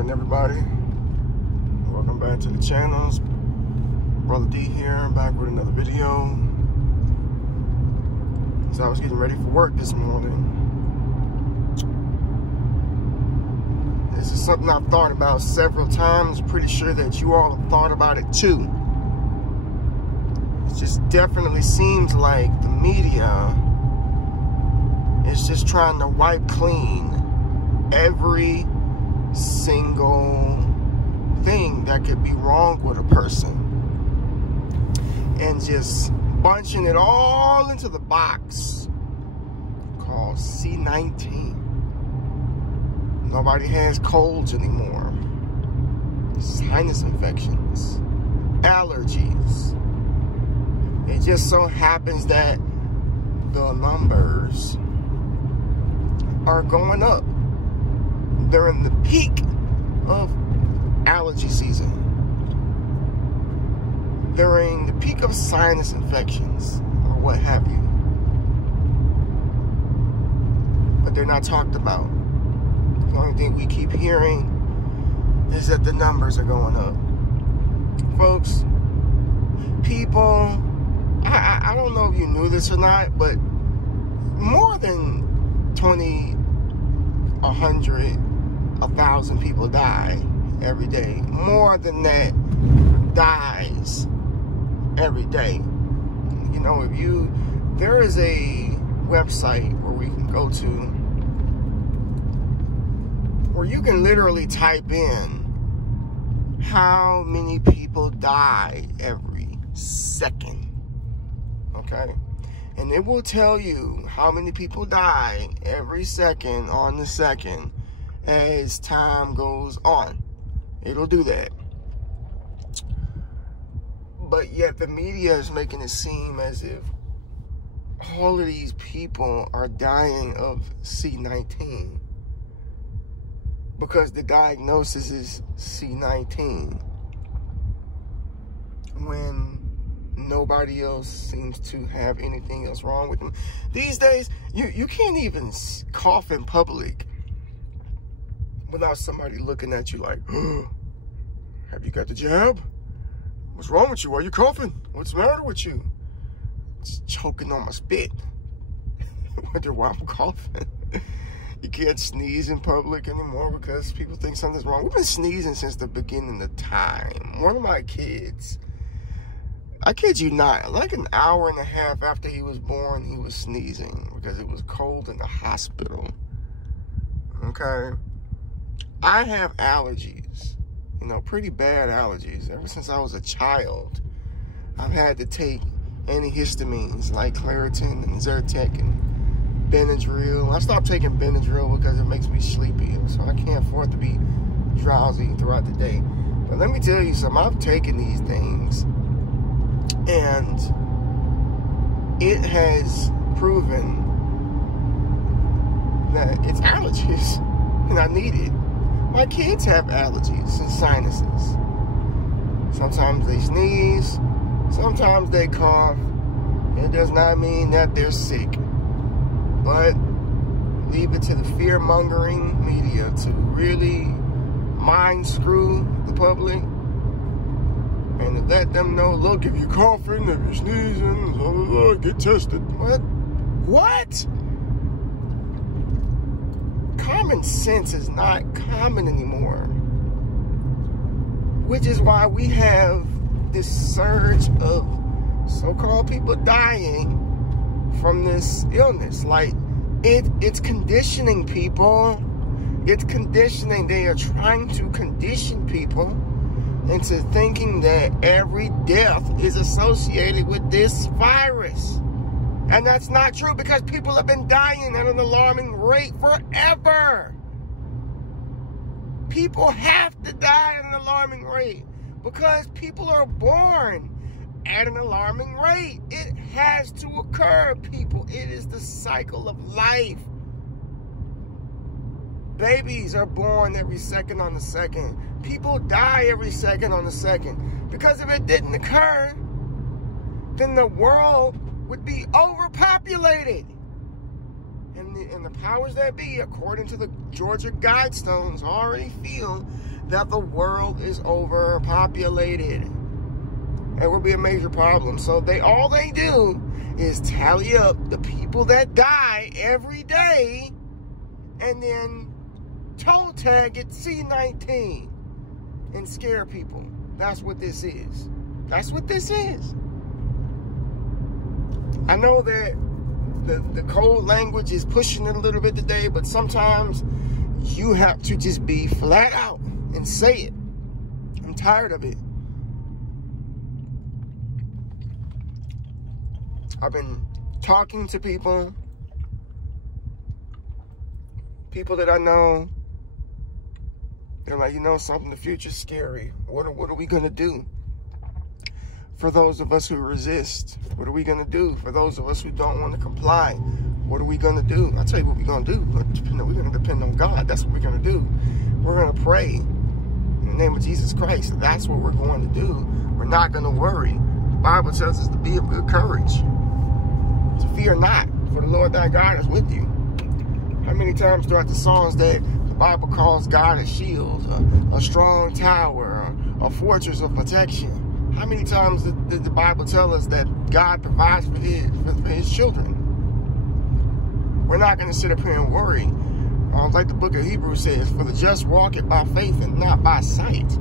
morning, everybody. Welcome back to the channel. Brother D here, back with another video. So I was getting ready for work this morning. This is something I've thought about several times. Pretty sure that you all have thought about it too. It just definitely seems like the media is just trying to wipe clean every single thing that could be wrong with a person and just bunching it all into the box called C19. Nobody has colds anymore, sinus infections, allergies. It just so happens that the numbers are going up during the peak of allergy season, during the peak of sinus infections, or what have you. But they're not talked about. The only thing we keep hearing is that the numbers are going up. Folks, people, I don't know if you knew this or not, but more than 20, 100, 1,000 people die every day. More than that dies every day. You know, there is a website where we can go to where you can literally type in how many people die every second. Okay? And it will tell you how many people die every second on the second as time goes on. It'll do that. But yet the media is making it seem as if all of these people are dying of C19 because the diagnosis is C19, when nobody else seems to have anything else wrong with them. These days, you can't even cough in public without somebody looking at you like, oh, have you got the jab? What's wrong with you? Why are you coughing? What's the matter with you? It's choking on my spit. I wonder why I'm coughing. You can't sneeze in public anymore because people think something's wrong. We've been sneezing since the beginning of time. One of my kids, I kid you not, like an hour and a half after he was born, he was sneezing because it was cold in the hospital. Okay? I have allergies, you know, pretty bad allergies. Ever since I was a child, I've had to take antihistamines like Claritin and Zyrtec and Benadryl. I stopped taking Benadryl because it makes me sleepy, so I can't afford to be drowsy throughout the day. But let me tell you something, I've taken these things and it has proven that it's allergies and I need it. My kids have allergies and sinuses. Sometimes they sneeze, sometimes they cough. It does not mean that they're sick. But leave it to the fear-mongering media to really mind screw the public and to let them know, look, if you're coughing, if you're sneezing, blah, blah, blah, get tested. What? Common sense is not common anymore. Which is why we have this surge of so-called people dying from this illness. Like, it's conditioning people. It's conditioning. They are trying to condition people into thinking that every death is associated with this virus. And that's not true, because people have been dying at an alarming rate forever. People have to die at an alarming rate because people are born at an alarming rate. It has to occur, people. It is the cycle of life. Babies are born every second on the second. People die every second on the second. Because if it didn't occur, then the world would be overpopulated. And the powers that be, according to the Georgia Guidestones, already feel that the world is overpopulated. It will be a major problem. So all they do is tally up the people that die every day and then toe tag it C-19 and scare people. That's what this is. That's what this is. I know that the code language is pushing it a little bit today, but sometimes you have to just be flat out and say it. I'm tired of it. I've been talking to people that I know. They're like, you know something, the future's scary. What are we gonna do? For those of us who resist, what are we gonna do? For those of us who don't want to comply, what are we gonna do? I'll tell you what we're gonna do. We're gonna depend on God. That's what we're gonna do. We're gonna pray in the name of Jesus Christ. That's what we're going to do. We're not gonna worry. The Bible tells us to be of good courage. To fear not, for the Lord thy God is with you. How many times throughout the Psalms that the Bible calls God a shield, a strong tower, a fortress of protection? How many times did the Bible tell us that God provides for his children? We're not going to sit up here and worry. Like the book of Hebrews says, for the just walk it by faith and not by sight.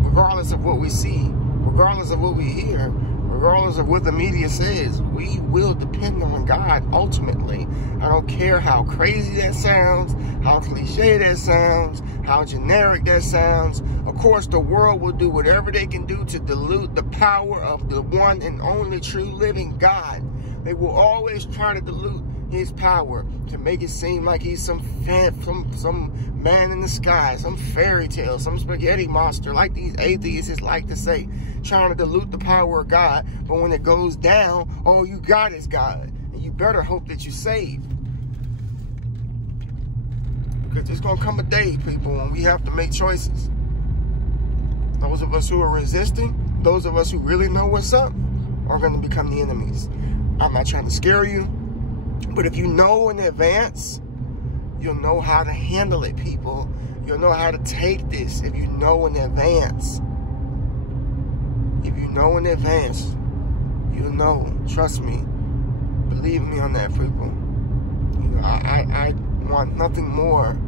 Regardless of what we see, regardless of what we hear, regardless of what the media says, we will depend on God ultimately. I don't care how crazy that sounds, how cliche that sounds, how generic that sounds. Of course, the world will do whatever they can do to dilute the power of the one and only true living God. They will always try to dilute his power to make it seem like he's some man in the sky, some fairy tale, some spaghetti monster, like these atheists like to say, trying to dilute the power of God. But when it goes down, all you got is God. And you better hope that you're saved. Because there's going to come a day, people, when we have to make choices. Those of us who are resisting, those of us who really know what's up, are going to become the enemies. I'm not trying to scare you, but if you know in advance, you'll know how to handle it, people. You'll know how to take this if you know in advance. If you know in advance, you'll know. Trust me. Believe me on that, people. You know, I want nothing more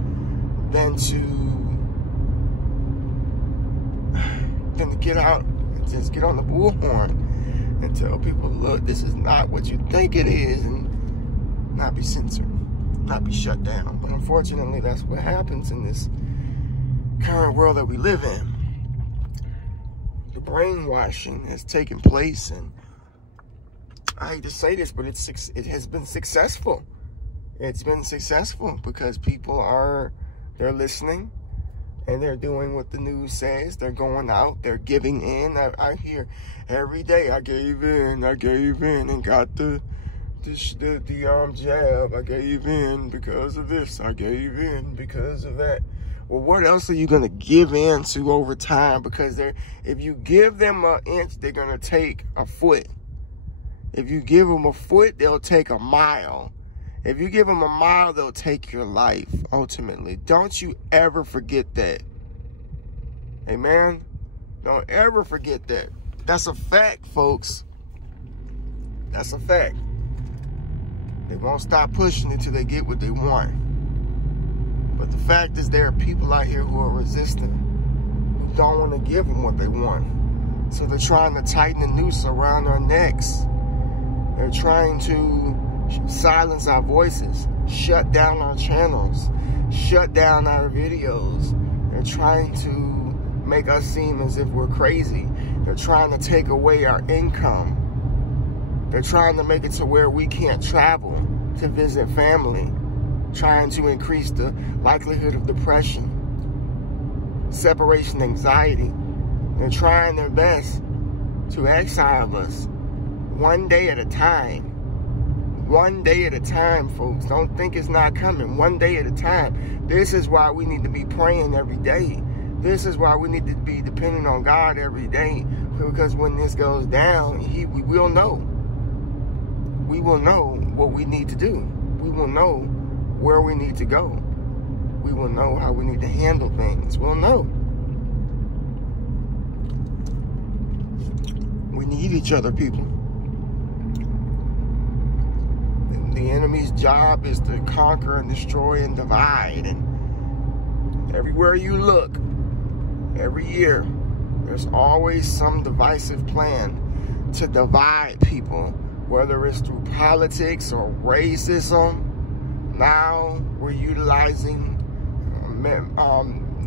than to get out and just get on the bullhorn and tell people, look, this is not what you think it is, and not be censored, not be shut down. But unfortunately, that's what happens in this current world that we live in. The brainwashing has taken place, and I hate to say this, but it has been successful. It's been successful because people they're listening, and they're doing what the news says. They're going out, they're giving in. I hear every day, I gave in and got the jab. I gave in because of this. I gave in because of that. Well, what else are you going to give in to over time? Because if you give them an inch, they're going to take a foot. If you give them a foot, they'll take a mile. If you give them a mile, they'll take your life, ultimately. Don't you ever forget that. Amen? Don't ever forget that. That's a fact, folks. That's a fact. They won't stop pushing until they get what they want. But the fact is, there are people out here who are resistant, who don't want to give them what they want. So they're trying to tighten the noose around our necks. They're trying to silence our voices, shut down our channels, shut down our videos. They're trying to make us seem as if we're crazy. They're trying to take away our income. They're trying to make it to where we can't travel to visit family, trying to increase the likelihood of depression, separation anxiety. They're trying their best to exile us one day at a time. One day at a time, folks. Don't think it's not coming. One day at a time. This is why we need to be praying every day. This is why we need to be depending on God every day. Because when this goes down, we will know. We will know what we need to do. we will know where we need to go. We will know how we need to handle things. We'll know. We need each other, people. The enemy's job is to conquer and destroy and divide. And everywhere you look, every year, there's always some divisive plan to divide people, whether it's through politics or racism. Now we're utilizing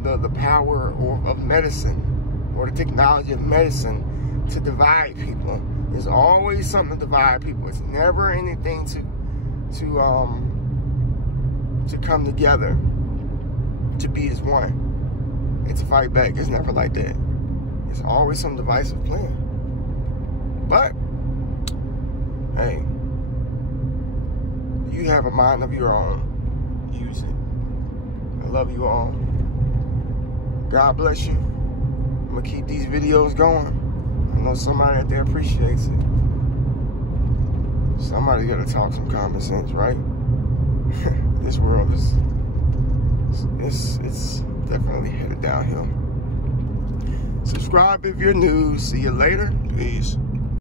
the power of medicine, or the technology of medicine, to divide people. There's always something to divide people. It's never anything to come together, to be as one, and to fight back. It's never like that. It's always some divisive plan. But hey, you have a mind of your own. Use it. I love you all. God bless you. I'm gonna keep these videos going. I know somebody out there appreciates it. Somebody gotta talk some common sense, right? This world is, it's definitely headed downhill. Subscribe if you're new. See you later. Peace.